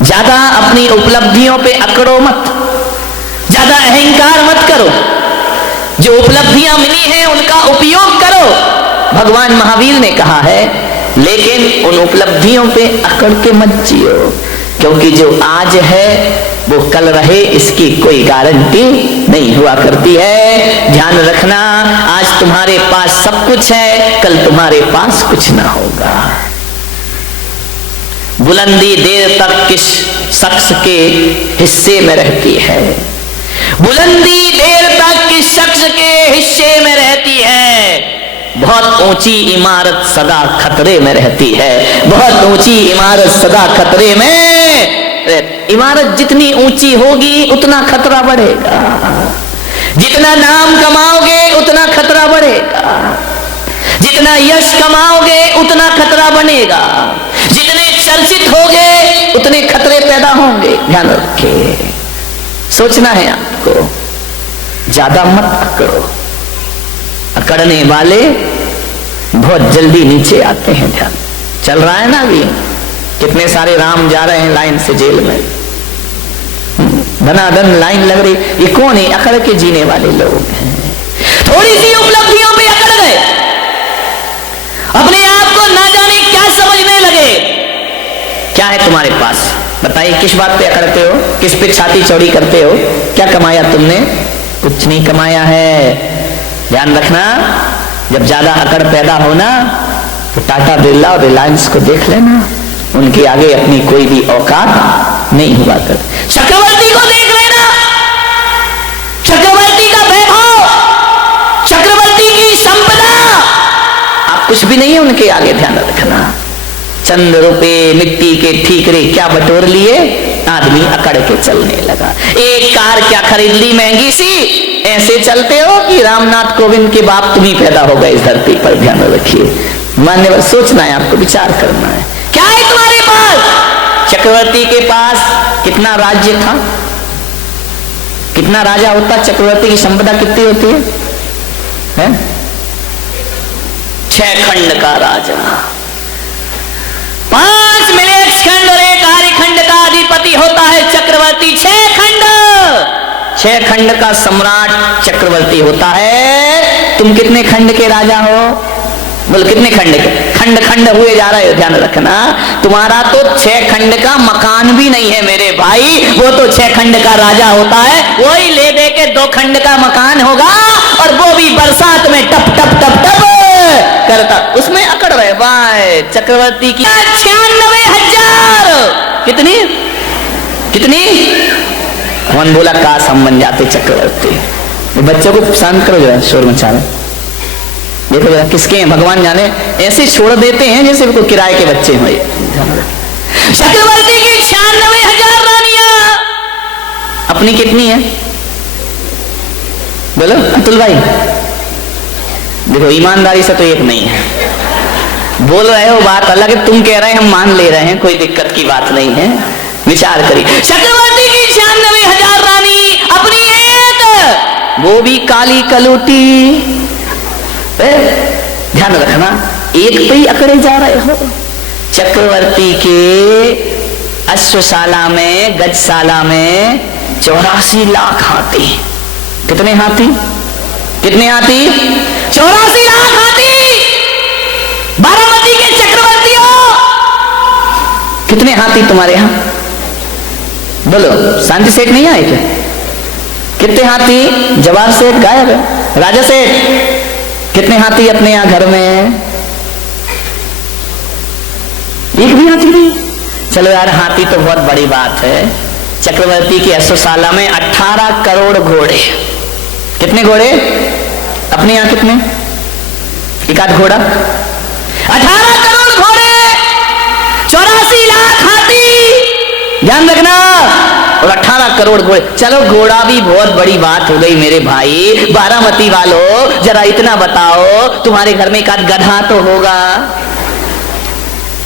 ज्यादा अपनी उपलब्धियों पे अकड़ो मत, ज्यादा अहंकार मत करो। जो उपलब्धियां मिली हैं उनका उपयोग करो। भगवान महावीर ने कहा है, लेकिन उन उपलब्धियों पे अकड़ के मत जियो, क्योंकि जो आज है वो कल रहे इसकी कोई गारंटी नहीं हुआ करती है। ध्यान रखना, आज तुम्हारे पास सब कुछ है, कल तुम्हारे पास कुछ ना होगा। बुलंदी देर तक किस शख्स के हिस्से में रहती है, बुलंदी देर तक किस शख्स के हिस्से में रहती है। बहुत ऊंची इमारत सदा खतरे में रहती है, बहुत ऊंची इमारत सदा खतरे में। इमारत जितनी ऊंची होगी उतना खतरा बढ़ेगा, जितना नाम कमाओगे उतना खतरा बढ़ेगा, जितना यश कमाओगे उतना खतरा बनेगा, जितने चर्चित होगे उतने खतरे पैदा होंगे। ध्यान रखिए, सोचना है आपको, ज्यादा मत अकड़ो। अकड़ने वाले बहुत जल्दी नीचे आते हैं। ध्यान चल रहा है ना, अभी कितने सारे राम जा रहे हैं लाइन से जेल में, धनाधन लाइन लग रही। ये कौन है? अकड़ के जीने वाले लोग हैं। थोड़ी सी उपलब्धियों पे अकड़ गए, अपने आप को ना जाने क्या समझने लगे। क्या है तुम्हारे पास? बताइए, किस बात पे अकड़ते हो? किस पे छाती चौड़ी करते हो? क्या कमाया तुमने? कुछ नहीं कमाया है। ध्यान रखना, जब ज्यादा अकड़ पैदा होना तो टाटा बिरला और रिलायंस को देख लेना, उनके आगे अपनी कोई भी औकात नहीं हुआ कर। चक्रवर्ती को देख लेना, चक्रवर्ती का वैभव, चक्रवर्ती की संपदा, आप कुछ भी नहीं है उनके आगे। ध्यान रखना, चंद रुपए मिट्टी के ठीकरे क्या बटोर लिए, आदमी अकड़ के चलने लगा। एक कार क्या खरीद ली महंगी सी, ऐसे चलते हो कि रामनाथ कोविंद के बाप तुम ही पैदा हो गए इस धरती पर। ध्यान रखिए, मान्यवर, सोचना है आपको, विचार करना है। क्या है तुम्हारे पास? चक्रवर्ती के पास कितना राज्य था, कितना राजा होता? चक्रवर्ती की संपदा कितनी होती है? 6 खंड का राजा, 5 मिलेक्स खंड और 1 आर्य खंड का अधिपति होता है चक्रवर्ती। 6 खंड का सम्राट चक्रवर्ती होता है। तुम कितने खंड के राजा हो? बोल, कितने खंड के? खंड खंड हुए जा रहे हो। ध्यान रखना, तुम्हारा तो 6 खंड का मकान भी नहीं है मेरे भाई, वो तो 6 खंड का राजा होता है। वही ले दे के 2 खंड का मकान होगा, और वो भी बरसात में टप टप टप टप करता, उसमें अकड़ रहे भाई। चक्रवर्ती की 96,000 कितनी कितनी कौन बोला? काश हम बन जाते चक्रवर्ती। बच्चों को शांत करो जरा, शोर मचा रहे। देखो जरा किसके हैं भगवान जाने, ऐसे छोड़ देते हैं जैसे कोई किराए के बच्चे हो। चक्रवर्ती की 96,000 रानियां, अपनी कितनी है? बोलो अतुल भाई। देखो ईमानदारी से तो एक नहीं है, बोल रहे हो बात अलग है, तुम कह रहे हैं हम मान ले रहे हैं, कोई दिक्कत की बात नहीं है। विचार करिए, चक्रवर्ती की 96,000 रानी, अपनी एक, वो भी काली कलूटी। ध्यान रखना, एक पे ही अकड़े जा रहे हो। चक्रवर्ती के अश्वशाला में, गजशाला में 84 लाख हाथी। कितने हाथी? कितने हाथी? 84 लाख हाथी। बारामती के चक्रवर्तियों, कितने हाथी तुम्हारे यहां? बोलो, शांति सेठ नहीं आए क्या? कितने हाथी? जवाब सेठ गायब है। राजा सेठ, कितने हाथी अपने यहां घर में? एक भी हाथी नहीं। चलो यार, हाथी तो बहुत बड़ी बात है। चक्रवर्ती की अश्वशाला में 18 करोड़ घोड़े। कितने घोड़े? अपने यहां कितने? एक आध घोड़ा। 18 करोड़ घोड़े, 84 लाख हाथी। ध्यान रखना, और 18 करोड़ घोड़े। चलो घोड़ा भी बहुत बड़ी बात हो गई मेरे भाई। बारामती वालों, जरा इतना बताओ, तुम्हारे घर में एक आध गधा तो होगा?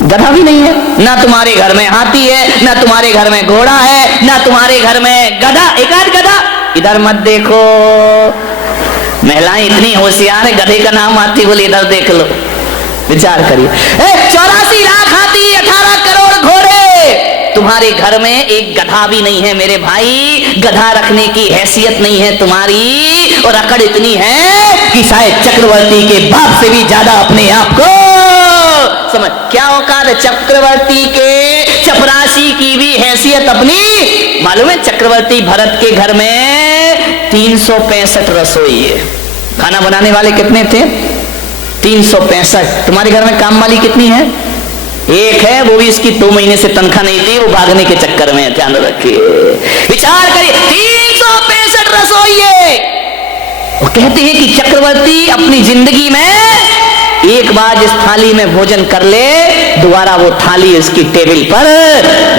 गधा भी नहीं है। ना तुम्हारे घर में हाथी है, ना तुम्हारे घर में घोड़ा है, ना तुम्हारे घर में गधा, एक आध गधा। इधर मत देखो, महिलाएं इतनी होशियार है, गधे का नाम आती बोले इधर देख लो। विचार करिए, 84 लाख हाथी, 18 करोड़ घोड़े, तुम्हारे घर में एक गधा भी नहीं है मेरे भाई, गधा रखने की हैसियत नहीं है तुम्हारी, और अकड़ इतनी है कि शायद चक्रवर्ती के बाप से भी ज्यादा अपने आप को समझ। क्या औकात है चक्रवर्ती के, चपरासी की भी हैसियत अपनी। मालूम है चक्रवर्ती भरत के घर में 365 रसोई है, खाना बनाने वाले कितने थे? 365। तुम्हारे घर में काम वाली कितनी है? एक है, वो भी इसकी 2 महीने से तनख्वाह नहीं थी, वो भागने के चक्कर में। ध्यान रखिए, विचार करिए, 365 रसोई है। वो कहते हैं कि चक्रवर्ती अपनी जिंदगी में एक बार जिस थाली में भोजन कर ले, दोबारा वो थाली उसकी टेबल पर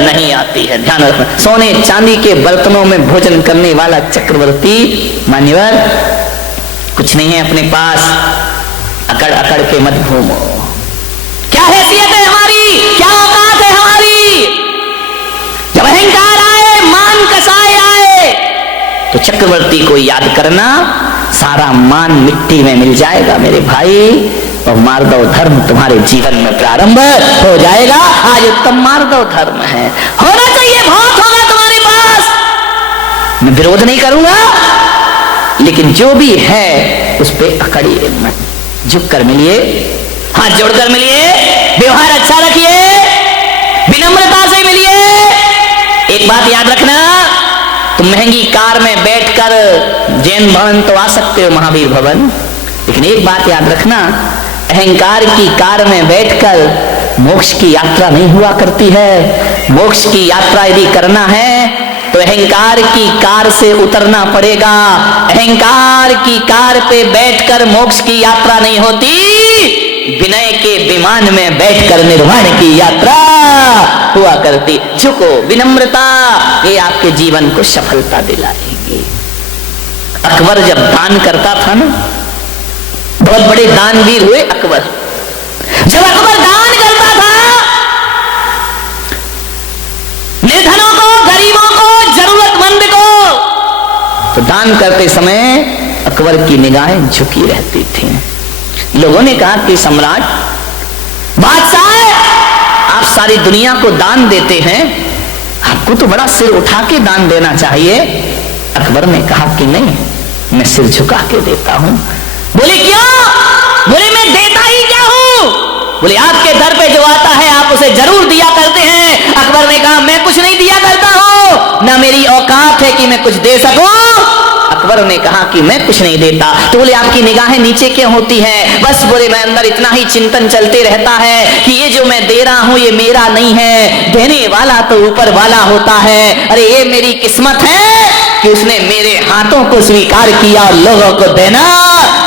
नहीं आती है। ध्यान रखना, सोने चांदी के बर्तनों में भोजन करने वाला चक्रवर्ती मान्यवर कुछ नहीं है अपने पास। अकड़ अकड़ के मत घूमो। क्या हैसियत है हमारी, क्या औकात है हमारी? जब अहंकार आए, मान कसाए आए, तो चक्रवर्ती को याद करना, सारा मान मिट्टी में मिल जाएगा मेरे भाई, और मार्दव धर्म तुम्हारे जीवन में प्रारंभ हो जाएगा। आज उत्तम मार्दव धर्म है, होना चाहिए, बहुत होगा तुम्हारे पास, मैं विरोध नहीं करूंगा, लेकिन जो भी है उस पे अकड़िए मत, झुक कर मिलिए, हाथ जोड़कर मिलिए, व्यवहार अच्छा रखिए, विनम्रता से मिलिए। एक बात याद रखना, तुम महंगी कार में बैठकर जैन भवन तो आ सकते हो, महावीर भवन, लेकिन एक बात याद रखना, अहंकार की कार में बैठकर मोक्ष की यात्रा नहीं हुआ करती है। मोक्ष की यात्रा यदि करना है तो अहंकार की कार से उतरना पड़ेगा। अहंकार की कार पे बैठकर मोक्ष की यात्रा नहीं होती, विनय के विमान में बैठकर निर्वाण की यात्रा हुआ करती। झुको, विनम्रता, ये आपके जीवन को सफलता दिलाएगी। अकबर जब दान करता था ना, बहुत बड़े दानवीर हुए अकबर। जब अकबर दान करता था निर्धनों को, गरीबों को, जरूरतमंद को, तो दान करते समय अकबर की निगाहें झुकी रहती थी। लोगों ने कहा कि सम्राट, बादशाह, आप सारी दुनिया को दान देते हैं, आपको तो बड़ा सिर उठा के दान देना चाहिए। अकबर ने कहा कि नहीं, मैं सिर झुका के देता हूं। बोले क्यों? बोले मैं देता ही क्या हूं? बोले आपके दर पे जो आता है आप उसे जरूर दिया करते हैं। अकबर ने कहा मैं कुछ नहीं दिया करता हूं, ना मेरी औकात है कि मैं कुछ दे सकूं। अकबर ने कहा कि मैं कुछ नहीं देता। तो बोले आपकी निगाहें नीचे क्यों होती हैं? बस बोले मैं अंदर इतना ही चिंतन चलते रहता है कि ये जो मैं दे रहा हूं ये मेरा नहीं है, देने वाला तो ऊपर वाला होता है। अरे ये मेरी किस्मत है कि उसने मेरे हाथों को स्वीकार किया और लोगों को देना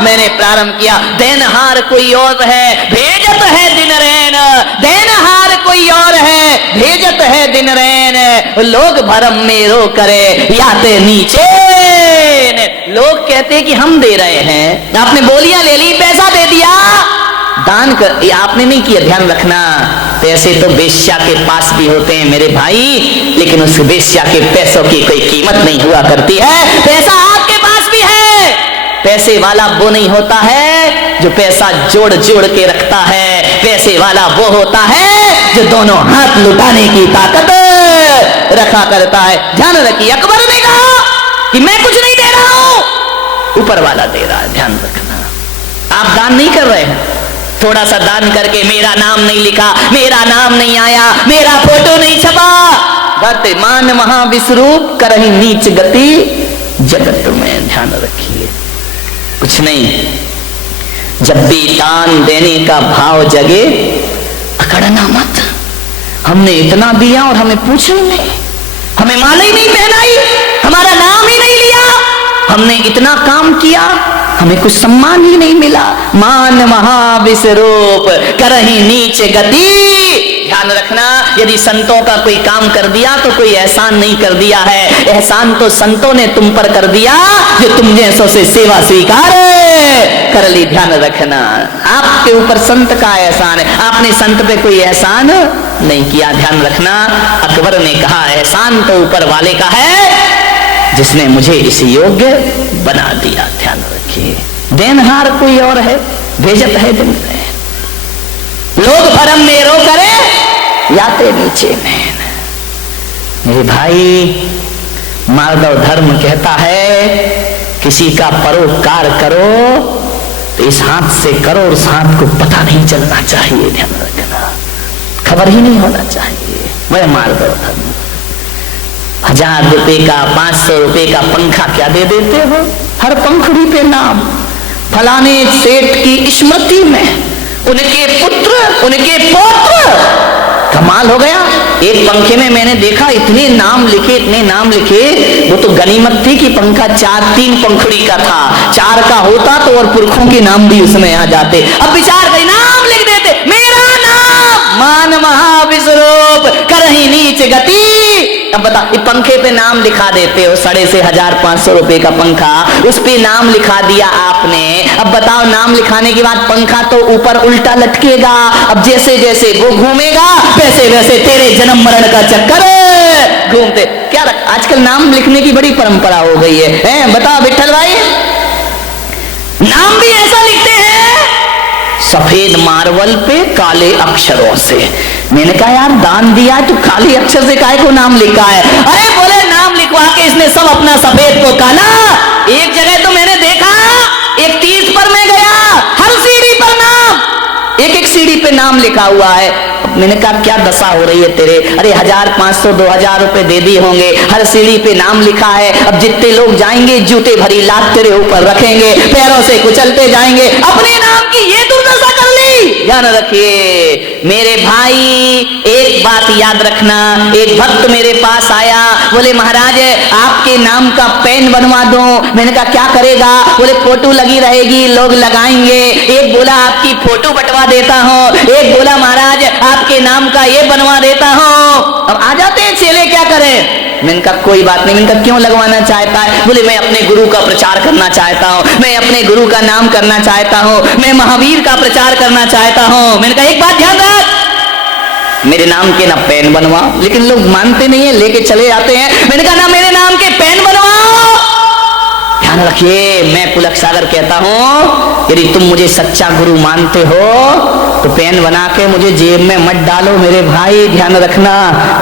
मैंने प्रारंभ किया। देनहार कोई और है, भेजत है दिन रैन, देनहार कोई और है, भेजत है दिन रैन। लोग भरम में रो करे याते नीचे। लोग कहते कि हम दे रहे हैं, आपने बोलियां ले ली, पैसा दे दिया, दान कर, ये आपने नहीं किया। ध्यान रखना, पैसे तो बेश्या के पास भी होते हैं मेरे भाई, लेकिन उस बेश्या के पैसों की कोई कीमत नहीं हुआ करती है। पैसा आपके पास भी है, पैसे वाला वो नहीं होता है जो पैसा जोड़ जोड़ के रखता है। पैसे वाला वो होता है जो दोनों हाथ लुटाने की ताकत रखा करता है। ध्यान रखिए, अकबर ने कहा कि मैं कुछ नहीं दे रहा हूं, ऊपर वाला दे रहा है। ध्यान रखना, आप दान नहीं कर रहे हैं, थोड़ा सा दान करके मेरा नाम नहीं लिखा, मेरा नाम नहीं आया, मेरा फोटो नहीं छपा, वर्तमान महाविश्वरूप करही नीच गति जगत में। ध्यान रखिए, कुछ नहीं, जब भी दान देने का भाव जगे अकड़ना मत। हमने इतना दिया और हमें पूछा ही नहीं, हमें माला ही नहीं पहनाई, हमारा नाम ही नहीं लिया, हमने इतना काम किया, हमें कुछ सम्मान ही नहीं मिला। मान महाविश्वरूप करही नीच गति। ध्यान रखना, यदि संतों का कोई काम कर दिया तो कोई एहसान नहीं कर दिया है, एहसान तो संतों ने तुम पर कर दिया जो तुम जैसों से सेवा स्वीकार कर ली। ध्यान रखना, आपके ऊपर संत का एहसान है, आपने संत पे कोई एहसान नहीं किया। ध्यान रखना, अकबर ने कहा एहसान तो ऊपर वाले का है जिसने मुझे इस योग्य बना दिया। ध्यान रखिए, देनहार कोई और है, भेजत है दिन में। लोग भरम में रो करे याते नीचे नैन। मेरे भाई, माधव धर्म कहता है किसी का परोपकार करो तो इस हाथ से करो और उस हाथ को पता नहीं चलना चाहिए, ध्यान रखना, खबर ही नहीं होना चाहिए। वह माधव धर्म। 1000 रुपए का 500 रुपए का पंखा क्या दे देते हो, हर पंखुड़ी पे नाम, फलाने सेठ की स्मृति में, उनके पुत्र, उनके पौत्र। कमाल हो गया। एक पंखे में मैंने देखा इतने नाम लिखे, इतने नाम लिखे। वो तो गनीमत थी कि पंखा 3 पंखुड़ी का था, 4 का होता तो और पुरखों के नाम भी उसमें आ जाते। अब विचार करें, नाम लिख देते, मेरा नाम मान महाविश्वरूप करही नीच गति। अब बता, ये पंखे पे नाम लिखा देते हो, 1500 रुपए का पंखा, उस पे नाम लिखा दिया आपने। अब बताओ, नाम लिखाने के बाद पंखा तो ऊपर उल्टा लटकेगा। अब जैसे जैसे वो घूमेगा वैसे वैसे तेरे जन्म मरण का चक्कर घूमते। क्या आजकल नाम लिखने की बड़ी परंपरा हो गई है? बताओ विठल भाई, नाम भी ऐसा लिखते हैं सफेद मार्बल पे काले अक्षरों से। मैंने कहा यार, दान दिया तो काले अक्षर से काहे को नाम लिखा है? अरे बोले नाम लिखवा के इसने सब अपना सफेद को काला। एक जगह तो मैंने देखा, एक तीर्थ पर मैं गया, हर सीढ़ी पर नाम, एक सीढ़ी पे नाम लिखा हुआ है। मैंने कहा क्या दशा हो रही है तेरे? अरे 1000, 500, 2000 रुपए दे दिए होंगे, हर सीढ़ी पे नाम लिखा है। अब जितने लोग जाएंगे जूते भरी लात तेरे ऊपर रखेंगे, पैरों से कुचलते जाएंगे, अपने नाम की ये दुर्दशा कर ली। ध्यान रखिए मेरे भाई, एक बात याद रखना। एक भक्त मेरे पास आया, बोले महाराज आपके नाम का पेन बनवा दो। मैंने कहा क्या करेगा? बोले फोटो लगी रहेगी, लोग लगाएंगे। एक बोला आपकी फोटो बटवा देता हूँ, एक बोला महाराज आपके नाम का ये बनवा देता हूँ। अब आ जाते हैं चेले, क्या करें? मैंने कहा कोई बात नहीं। मैंने कहा क्यों लगवाना चाहता है? बोले मैं अपने गुरु का प्रचार करना चाहता हूँ, मैं अपने गुरु का नाम करना चाहता हूँ, मैं महावीर का प्रचार करना चाहता हूँ। मैंने कहा एक बात ध्यान रख, मेरे नाम के ना पेन बनवा। लेकिन लोग मानते नहीं है, लेके चले जाते हैं। मैंने कहा ना मेरे नाम के पेन बनवाओ। ध्यान रखिए, मैं पुलक सागर कहता हूं, यदि तुम मुझे सच्चा गुरु मानते हो तो पेन बना के मुझे जेब में मत डालो मेरे भाई। ध्यान रखना,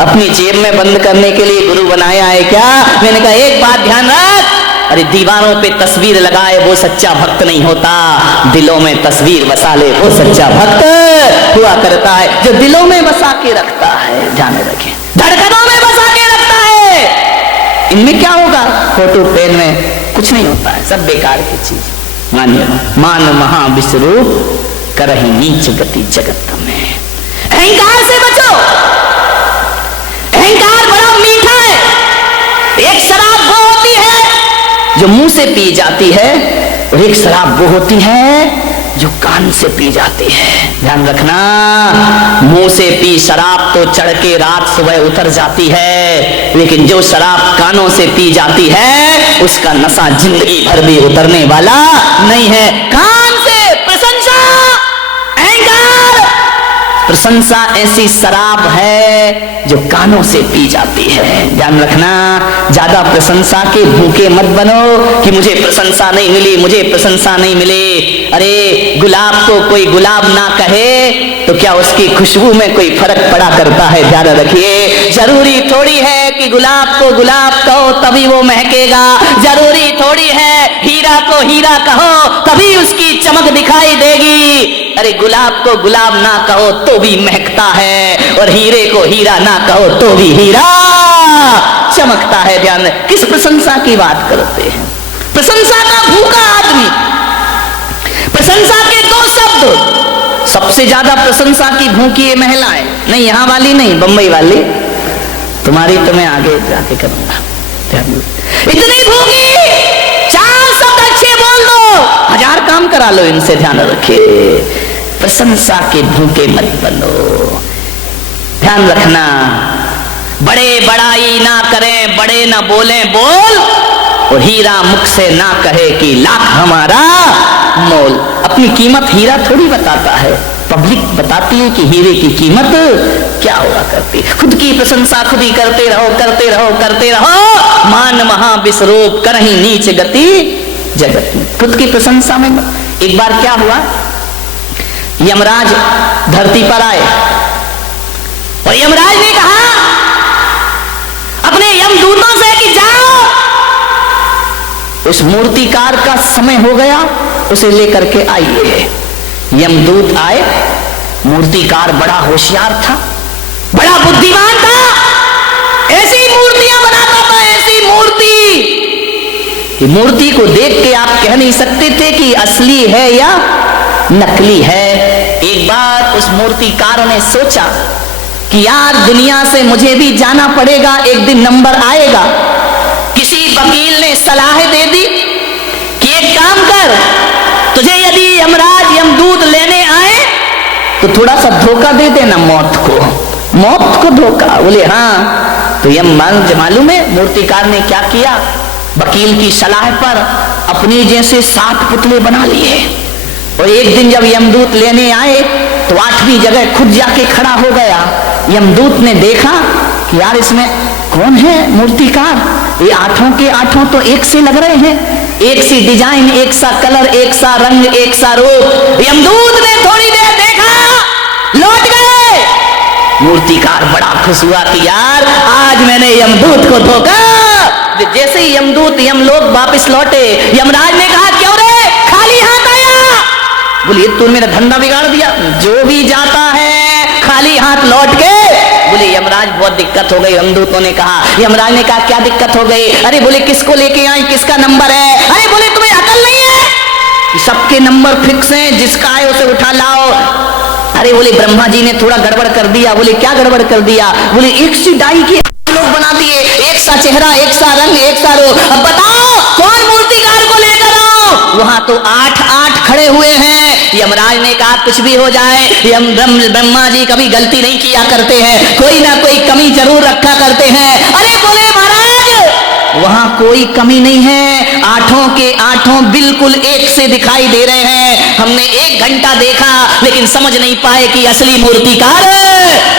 अपनी जेब में बंद करने के लिए गुरु बनाया है क्या? मैंने कहा एक बात ध्यान रख, अरे दीवारों पे तस्वीर लगाए वो सच्चा भक्त नहीं होता, दिलों में तस्वीर बसा ले वो सच्चा भक्त हुआ करता है, जो दिलों में बसा के रखता है। ध्यान रखें, धड़कनों में बसा के रखता है। इनमें क्या होगा? फोटो पेन में कुछ नहीं होता है, सब बेकार की चीज। मानिए, मान महाविश्वरूप करहि नीच गति जगत में। अहंकार से बचो। अहंकार बड़ा मीठा है। एक शराब वो होती है जो मुंह से पी जाती है, और एक शराब वो होती है जो कान से पी जाती है। ध्यान रखना, मुंह से पी शराब तो चढ़ के रात सुबह उतर जाती है, लेकिन जो शराब कानों से पी जाती है उसका नशा जिंदगी भर भी उतरने वाला नहीं है। कान से प्रशंसा, अहंकार, प्रशंसा ऐसी शराब है जो कानों से पी जाती है। ध्यान रखना, ज्यादा प्रशंसा के भूखे मत बनो कि मुझे प्रशंसा नहीं मिली, मुझे प्रशंसा नहीं मिली। अरे गुलाब को कोई गुलाब ना कहे तो क्या उसकी खुशबू में कोई फर्क पड़ा करता है? ध्यान रखिए, जरूरी थोड़ी है कि गुलाब को गुलाब कहो तभी वो महकेगा, जरूरी थोड़ी है हीरा को हीरा कहो तभी उसकी चमक दिखाई देगी। अरे गुलाब को गुलाब ना कहो तो भी महकता है, और हीरे को हीरा ना कहो तो भी हीरा चमकता है। ध्यान, किस प्रशंसा की बात करते हैं? प्रशंसा का भूखा आदमी। प्रशंसा के 2 शब्द, सबसे ज्यादा प्रशंसा की भूखी है महिलाएं। नहीं यहाँ वाली नहीं, बंबई वाली, तुम्हारी तो मैं आगे जाके करूंगा। इतनी भूखी, 4 शब्द अच्छे बोल दो, 1000 काम करा लो इनसे। ध्यान रखिए, प्रशंसा के भूखे मत बनो। ध्यान रखना, बड़े बड़ाई ना करें, बड़े ना बोले बोल, और हीरा मुख से ना कहे कि लाख हमारा मोल। अपनी कीमत हीरा थोड़ी बताता है, पब्लिक बताती है कि हीरे की कीमत क्या हुआ करती। खुद की प्रशंसा खुद ही करते रहो, करते रहो, करते रहो। मान महाविश्वरूप करहि नीच गति जगत में। खुद की प्रशंसा में। एक बार क्या हुआ, यमराज धरती पर आए और यमराज ने कहा यमदूतों से कि जाओ, उस मूर्तिकार का समय हो गया, उसे लेकर के आइए। यमदूत आए। मूर्तिकार बड़ा होशियार था, बड़ा बुद्धिमान था, ऐसी मूर्तियां बनाता था, ऐसी मूर्ति कि मूर्ति को देख के आप कह नहीं सकते थे कि असली है या नकली है। एक बार उस मूर्तिकार ने सोचा कि यार दुनिया से मुझे भी जाना पड़ेगा, एक दिन नंबर आएगा। किसी वकील ने सलाह दे दी कि एक काम कर, तुझे यदि यमराज यमदूत लेने आए तो थोड़ा सा धोखा दे देना, मौत को धोखा। बोले हाँ। तो मालूम है मूर्तिकार ने क्या किया? वकील की सलाह पर अपने जैसे 7 पुतले बना लिए, और एक दिन जब यमदूत लेने आए तो 8वीं जगह खुद जाके खड़ा हो गया। यमदूत ने देखा कि यार इसमें कौन है मूर्तिकार, ये 8 के 8 तो एक से लग रहे हैं, एक सी डिजाइन, एक सा कलर, एक सा रंग, एक सा रूप। यमदूत ने थोड़ी देर देखा, लौट गए। मूर्तिकार बड़ा खुश हुआ कि यार आज मैंने यमदूत को धोखा। जैसे ही यमदूत यमलोक वापस लौटे, यमराज ने कहा क्यों रे खाली हाथ आया? बोले तू मेरा धंधा बिगाड़ दिया, जो भी जाता है खाली हाथ लौट के। बोले यमराज बहुत दिक्कत हो गई। यमदूतों ने कहा, यमराज ने कहा क्या दिक्कत हो गई? अरे बोले किसको लेके आए, किसका नंबर है? अरे बोले तुम्हें अकल नहीं है, सबके नंबर फिक्स हैं, जिसका है उसे उठा लाओ। अरे बोले ब्रह्मा जी ने थोड़ा गड़बड़ कर दिया। बोले क्या गड़बड़ कर दिया? बोले एक सी डाई के लोग बना दिए, एक सा चेहरा, एक सा रंग, एक सा रूप। अब बताओ कौन मूर्तिकार को लेकर आओ? वहां तो 8 खड़े हुए हैं। यमराज ने कहा कुछ भी हो जाए, ब्रह्मा जी कभी गलती नहीं किया करते हैं, कोई ना कोई कमी जरूर रखा करते हैं। अरे बोले महाराज वहां कोई कमी नहीं है, 8 के 8 बिल्कुल एक से दिखाई दे रहे हैं। हमने 1 घंटा देखा लेकिन समझ नहीं पाए कि असली मूर्तिकार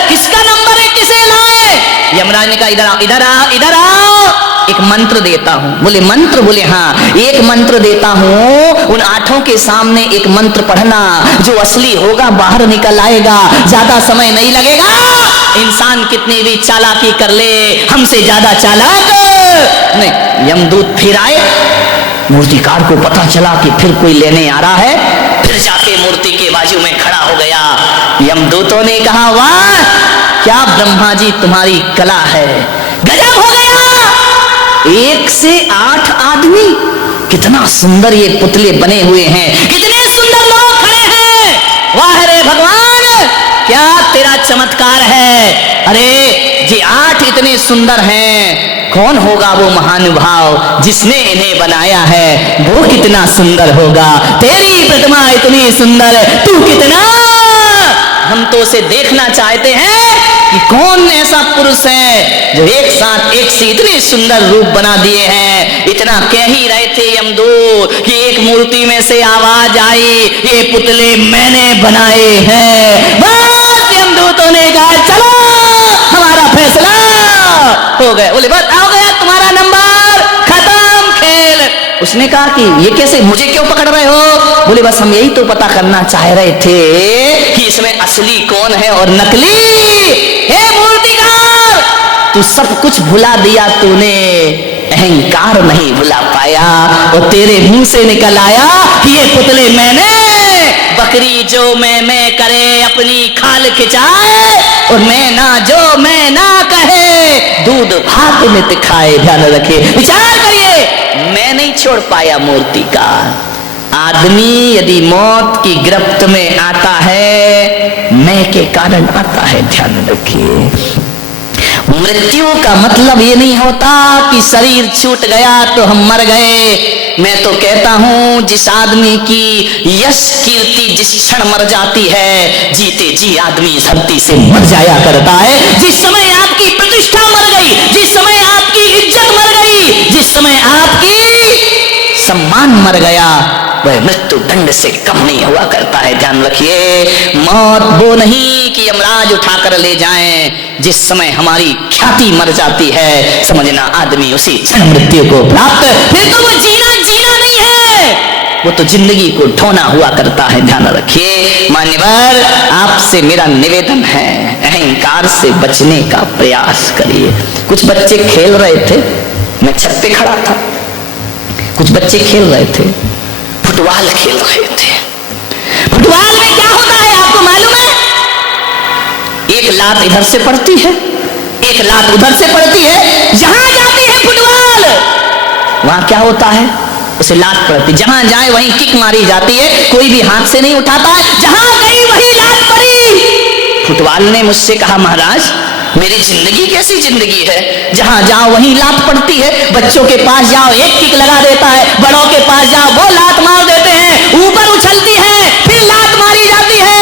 किसका नंबर है, किसे लाए। यमराज ने कहा इधर आओ, इधर आओ, इधर आओ, एक मंत्र देता हूं। बोले मंत्र? बोले हाँ, एक मंत्र देता हूं, उन 8 के सामने एक मंत्र पढ़ना, जो असली होगा बाहर निकल आएगा, ज्यादा समय नहीं लगेगा। इंसान कितनी भी चालाकी कर ले, हमसे ज्यादा चालाक नहीं। यमदूत फिर आए, मूर्तिकार को पता चला कि फिर कोई लेने आ रहा है, फिर जाके मूर्ति के बाजू में खड़ा हो गया। यमदूतों ने कहा वाह क्या ब्रह्मा जी तुम्हारी कला है, गजब हो गया। 1 से 8 आदमी, कितना सुंदर ये पुतले बने हुए हैं, कितने सुंदर लोग खड़े हैं। वाह रे भगवान क्या तेरा चमत्कार है। अरे ये 8 इतने सुंदर हैं, कौन होगा वो महानुभाव जिसने इन्हें बनाया है, वो कितना सुंदर होगा। तेरी प्रतिमा इतनी सुंदर, तू कितना। हम तो उसे देखना चाहते हैं कि कौन ऐसा पुरुष है जो एक साथ एक से इतने सुंदर रूप बना दिए हैं। इतना कह ही रहे थे यमदूत कि एक मूर्ति में से आवाज आई, ये पुतले मैंने बनाए हैं। बस यमदूतों ने कहा चलो हमारा फैसला हो गया। बोले बस आ गया तुम्हारा नंबर, खत्म खेल। उसने कहा कि ये कैसे, मुझे क्यों पकड़ रहे हो? बोले बस हम यही तो पता करना चाह रहे थे कि इसमें असली कौन है और नकली। हे मूर्तिकार तू सब कुछ भुला दिया, तूने अहंकार नहीं भुला पाया, और तेरे मुंह से निकल आया कि ये पुतले मैंने। बकरी जो मैं करे अपनी खाल खिंचाए, और मैना जो मैं ना कहे दूध भात नित खाए। ध्यान रखे, विचार करिए, मैं नहीं छोड़ पाया मूर्ति का। आदमी यदि मौत की गिरफ्त में आता है, मैं के कारण आता है। ध्यान रखिए, मृत्यु का मतलब ये नहीं होता कि शरीर छूट गया तो हम मर गए। मैं तो कहता हूं जिस आदमी की यश कीर्ति जिस क्षण मर जाती है, जीते जी आदमी धरती से मर जाया करता है। जिस समय आपकी प्रतिष्ठा मर गई, जिस समय आपकी इज्जत मर गई, जिस समय आपकी सम्मान मर गया, वह मृत्यु दंड से कम नहीं हुआ करता है। ध्यान रखिए, मौत वो नहीं कि यमराज उठाकर ले जाएं, जिस समय हमारी ख्याति मर जाती है, समझना आदमी उसी क्षण मृत्यु को प्राप्त। फिर तो वो जीना नहीं है, वो तो जिंदगी को ढोना हुआ करता है। ध्यान रखिए मान्यवर, आपसे मेरा निवेदन है, अहंकार से बचने का प्रयास करिए। कुछ बच्चे खेल रहे थे, मैं छत पे खड़ा था, कुछ बच्चे खेल रहे थे, फुटबॉल खेल रहे थे। फुटबॉल में क्या होता है आपको मालूम है? एक लात इधर से पड़ती है, एक लात उधर से पड़ती है, जहां जाती है फुटबॉल वहां क्या होता है, उसे लात पड़ती, जहां जाए वहीं किक मारी जाती है, कोई भी हाथ से नहीं उठाता है, जहां गई वहीं लात पड़ी। फुटबॉल ने मुझसे कहा महाराज मेरी जिंदगी कैसी जिंदगी है, जहां जाओ वहीं लात पड़ती है। बच्चों के पास जाओ एक किक लगा देता है, बड़ों के पास जाओ वो लात मार देते हैं, ऊपर उछलती है फिर लात मारी जाती है।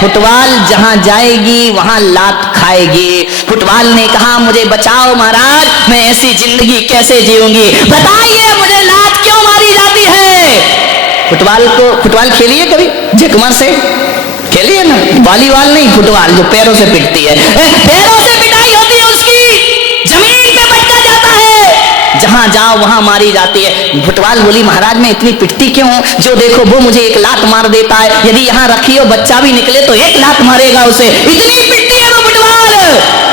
फुटबॉल जहां जाएगी वहां लात खाएगी। फुटबॉल ने कहा मुझे बचाओ महाराज, मैं ऐसी जिंदगी कैसे जीऊंगी, बताइए मुझे लात क्यों मारी जाती है। फुटबॉल खेलिए कभी झकमर से, खेलिए ना, वॉलीबॉल नहीं फुटबॉल जो पैरों से पिटती है, पैरों से पिटाई होती है उसकी, जमीन पे बचता जाता है, जहां जाओ वहां मारी जाती है। फुटबॉल बोली महाराज मैं इतनी पिटती क्यों, जो देखो वो मुझे एक लात मार देता है, यदि यहाँ रखी हो बच्चा भी निकले तो एक लात मारेगा उसे, इतनी पिटती है वो फुटबॉल।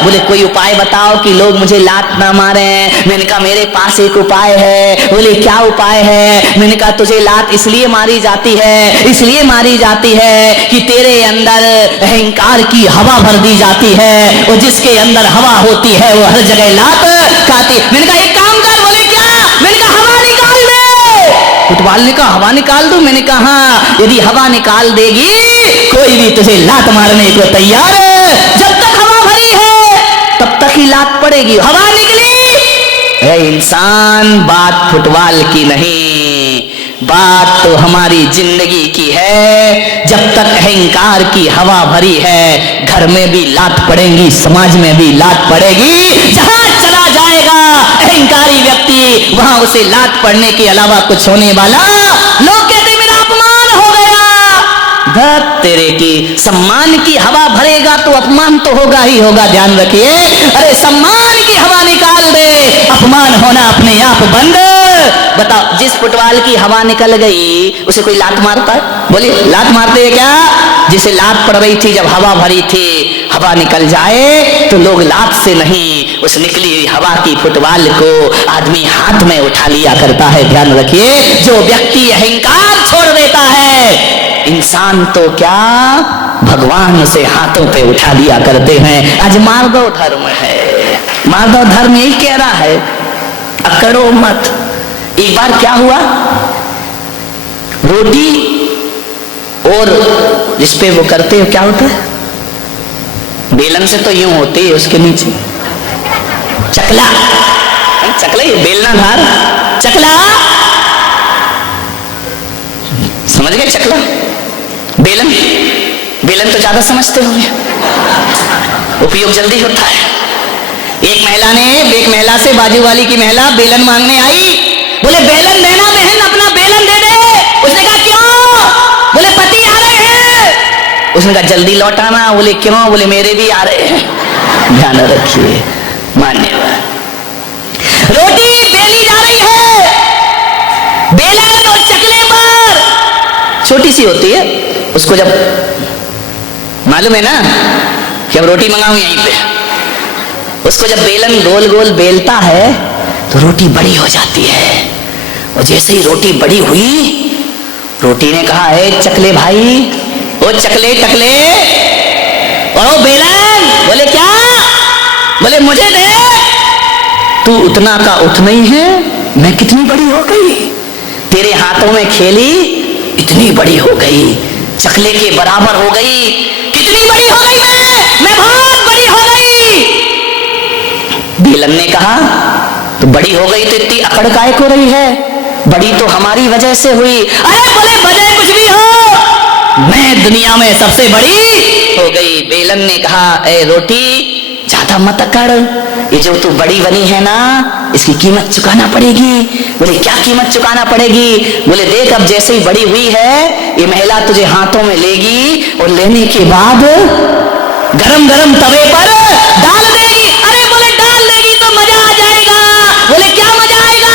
बोले कोई उपाय बताओ कि लोग मुझे लात ना मारे। मैंने कहा मेरे पास एक उपाय है। बोले क्या उपाय है? मैंने कहा तुझे लात इसलिए मारी जाती है, इसलिए मारी जाती है कि तेरे अंदर अहंकार की हवा भर दी जाती है, और जिसके अंदर हवा होती है वो हर जगह लात खाती। मैंने कहा एक काम कर। बोले क्या? मैंने कहा हवा निकाल दे। फुटबॉल ने कहा हवा निकाल दूं? मैंने कहा हाँ, यदि हवा निकाल देगी कोई भी तुझे लात मारने को तैयार है। जब तक हवा भरी है तब तक ही लात पड़ेगी, हवा निकली इंसान, बात फुटबॉल की नहीं, बात तो हमारी जिंदगी की है। जब तक अहंकार की हवा भरी है घर में भी लात पड़ेगी, समाज में भी लात पड़ेगी। जहां चला जाएगा अहंकारी व्यक्ति वहां उसे लात पड़ने के अलावा कुछ होने वाला, लोग कहते मेरा अपमान हो गया। धत तेरे की, सम्मान की हवा भरेगा तो अपमान तो होगा ही होगा, ध्यान रखिए। अरे सम्मान की हवा निकाल दे, अपमान होना अपने आप बंद। बताओ जिस फुटबॉल की हवा निकल गई उसे कोई लात मारता है? बोलिए लात मारते हैं क्या? जिसे लात पड़ रही थी जब हवा भरी थी, हवा निकल जाए तो लोग लात से नहीं उस निकली हुई हवा की फुटबॉल को आदमी हाथ में उठा लिया करता है। ध्यान रखिए जो व्यक्ति अहंकार छोड़ देता है इंसान तो क्या भगवान उसे हाथों पे उठा लिया करते हैं। आज मार्गव धर्म है, मार्गव धर्म यही कह रहा है अकड़ो मत। एक बार क्या हुआ, रोटी और जिसपे वो करते हो क्या होता है, बेलन से तो यूं होती है, उसके नीचे चकला, चकला ये बेलना धार चकला, समझ गए? चकला बेलन, बेलन तो ज्यादा समझते होंगे, उपयोग जल्दी होता है। एक महिला से बाजू वाली की महिला बेलन मांगने आई। बोले बेलन देना बहन, अपना बेलन दे दे। उसने कहा क्यों? बोले पति आ रहे हैं। उसने कहा जल्दी लौटाना। बोले क्यों? बोले मेरे भी आ रहे हैं। ध्यान रखिए मान्यवर, रोटी बेली जा रही है, बेलन और चकले पर छोटी सी होती है, उसको जब मालूम है ना कि अब रोटी मंगाऊं यहीं पे, उसको जब बेलन गोल गोल बेलता है तो रोटी बड़ी हो जाती है। और जैसे ही रोटी बड़ी हुई, रोटी ने कहा है चकले भाई, ओ चकले टकले, ओ बेलन। बोले क्या? बोले मुझे दे। तू उतना का उतना ही है, मैं कितनी बड़ी हो गई, तेरे हाथों में खेली इतनी बड़ी हो गई, चकले के बराबर हो गई। कितनी बड़ी हो गई मैं बहुत बड़ी हो गई। बेलन ने कहा तो बड़ी हो गई तो इतनी अकड़ काहे को रही है, बड़ी तो हमारी वजह से हुई। अरे बोले वजह कुछ भी हो, मैं दुनिया में सबसे बड़ी हो गई। बेलन ने कहा ए रोटी ज्यादा मत अकड़, ये जो तू बड़ी बनी है ना इसकी कीमत चुकाना पड़ेगी। बोले क्या कीमत चुकाना पड़ेगी? बोले देख अब जैसे ही बड़ी हुई है ये महिला तुझे हाथों में लेगी और लेने के बाद गरम गरम तवे पर डाल देगी। अरे बोले डाल देगी तो मजा आ जाएगा। बोले क्या मजा आएगा?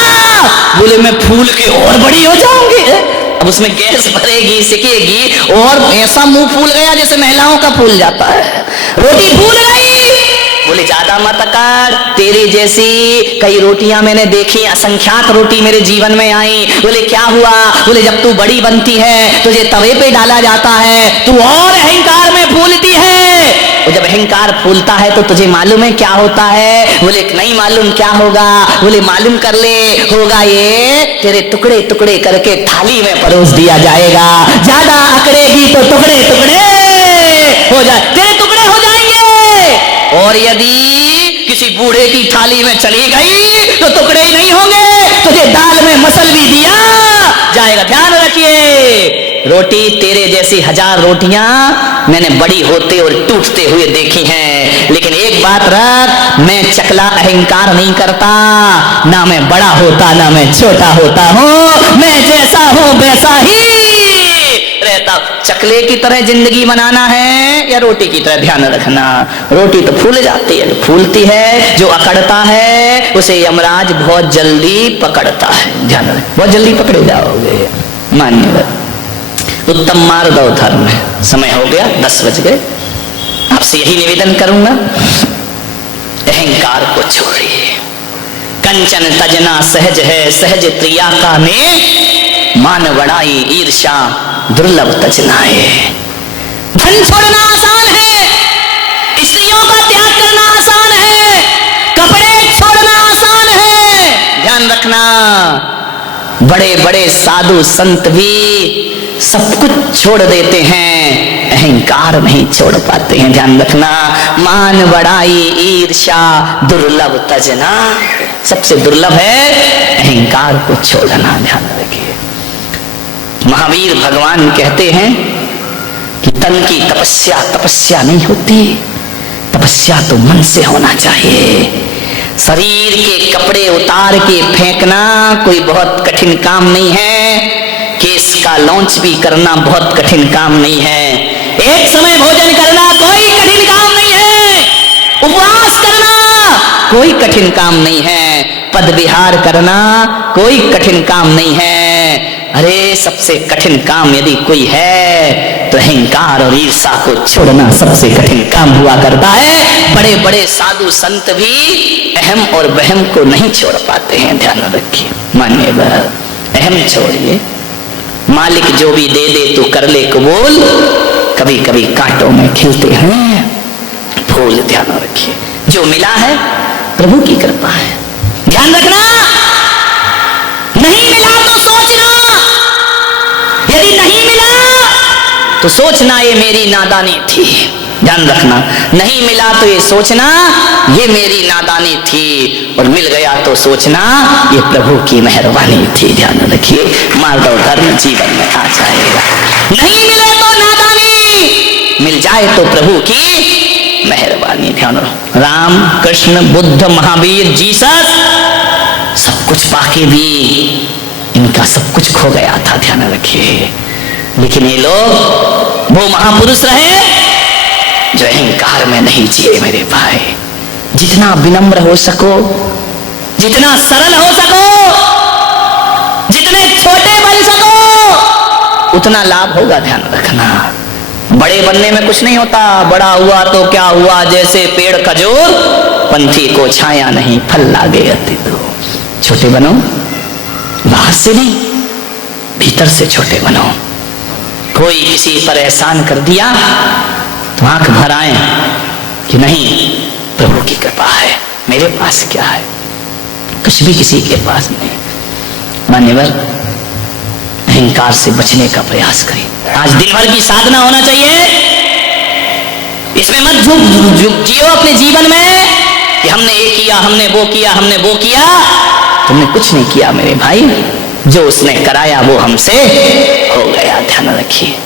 बोले मैं फूल के और बड़ी हो जाऊंगी। अब उसमें गैस भरेगी, सिकेगी और ऐसा मुंह फूल गया जैसे महिलाओं का फूल जाता है। रोटी फूल गई, बोले ज्यादा मत कर, तेरी जैसी कई रोटियां मैंने देखी, असंख्यात रोटी मेरे जीवन में आई। बोले क्या हुआ? बोले जब तू बड़ी बनती है तुझे तवे पे डाला जाता है, तू और अहंकार में फूलती है, और जब अहंकार फूलता है तो तुझे मालूम है क्या होता है? बोले नहीं मालूम, क्या होगा? बोले मालूम कर ले, होगा ये तेरे टुकड़े टुकड़े करके थाली में परोस दिया जाएगा। ज्यादा अकड़ेगी तो टुकड़े टुकड़े हो जाए, तेरे टुकड़े हो जाएंगे। और यदि किसी बूढ़े की थाली में चली गई तो टुकड़े ही नहीं होंगे, तुझे दाल में मसल भी दिया जाएगा। ध्यान रखिए, रोटी तेरे जैसी 1000 रोटियां मैंने बड़ी होते और टूटते हुए देखी हैं, लेकिन एक बात रख, मैं चकला अहंकार नहीं करता, ना मैं बड़ा होता ना मैं छोटा होता हूं, मैं जैसा हूं वैसा ही रहता। चकले की तरह जिंदगी बनाना है या रोटी की तरह? ध्यान रखना, रोटी तो फूल जाती है, फूलती है, जो अकड़ता है उसे यमराज बहुत जल्दी पकड़ता है। ध्यान रख, बहुत जल्दी पकड़े जाओगे। मान्यवर उत्तम मार्ग और धर्म है। समय हो गया, 10 बज गए। आपसे यही निवेदन करूंगा, अहंकार को छोड़िए। कंचन तजना सहज है, सहज प्रिया का में मान बड़ाई ईर्षा दुर्लभ तजनाए। धन छोड़ना आसान है, स्त्रियों का त्याग करना आसान है, कपड़े छोड़ना आसान है। ध्यान रखना, बड़े बड़े साधु संत भी सब कुछ छोड़ देते हैं, अहंकार नहीं छोड़ पाते हैं। ध्यान रखना, मान बड़ाई ईर्षा दुर्लभ तजना, सबसे दुर्लभ है अहंकार को छोड़ना। ध्यान रखिए, महावीर भगवान कहते हैं कि तन की तपस्या तपस्या नहीं होती, तपस्या तो मन से होना चाहिए। शरीर के कपड़े उतार के फेंकना कोई बहुत कठिन काम नहीं है, केस का लॉन्च भी करना बहुत कठिन काम नहीं है, एक समय भोजन करना कोई कठिन काम नहीं है, उपवास करना कोई कठिन काम नहीं है, पद विहार करना कोई कठिन काम नहीं है। अरे सबसे कठिन काम यदि कोई है तो अहंकार और ईर्षा को छोड़ना सबसे कठिन काम हुआ करता है। बड़े बड़े साधु संत भी अहम और वहम को नहीं छोड़ पाते हैं। ध्यान रखिए, मान्यवर अहम छोड़िए, मालिक जो भी दे दे तो कर ले कबूल, कभी कभी कांटों में खिलते हैं फूल। ध्यान रखिए, जो मिला है प्रभु की कृपा है। ध्यान रखना, नहीं मिला तो सोचना, यदि नहीं मिला तो सोचना ये मेरी नादानी थी। ध्यान रखना, नहीं मिला तो ये सोचना ये मेरी नादानी थी, और मिल गया तो सोचना ये प्रभु की मेहरबानी थी। ध्यान रखिए, मार्ग और धर्म जीवन में आ जाएगा। नहीं मिले तो नादानी, मिल जाए तो प्रभु की मेहरबानी। ध्यान रखो, राम कृष्ण बुद्ध महावीर जीसस सब कुछ पाके भी इनका सब कुछ खो गया था। ध्यान रखिए, लेकिन ये लोग वो महापुरुष रहे जो अहंकार में नहीं जिए। मेरे भाई, जितना विनम्र हो सको, जितना सरल हो सको, जितने छोटे बन सको, उतना लाभ होगा। ध्यान रखना, बड़े बनने में कुछ नहीं होता, बड़ा हुआ तो क्या हुआ, जैसे पेड़ खजूर पंथी को छाया नहीं, फल लागे अति दो। छोटे बनो, बाहर से नहीं भीतर से छोटे बनो। कोई किसी पर एहसान कर दिया तो आंख भर आए कि नहीं, प्रभु की कृपा है, मेरे पास क्या है, कुछ भी किसी के पास नहीं। मान्यवर, अहंकार से बचने का प्रयास करें। आज दिन भर की साधना होना चाहिए, इसमें मत जियो अपने जीवन में कि हमने ये किया, हमने वो किया, हमने वो किया। तुमने कुछ नहीं किया मेरे भाई, जो उसने कराया वो हमसे हो गया। ध्यान रखिए।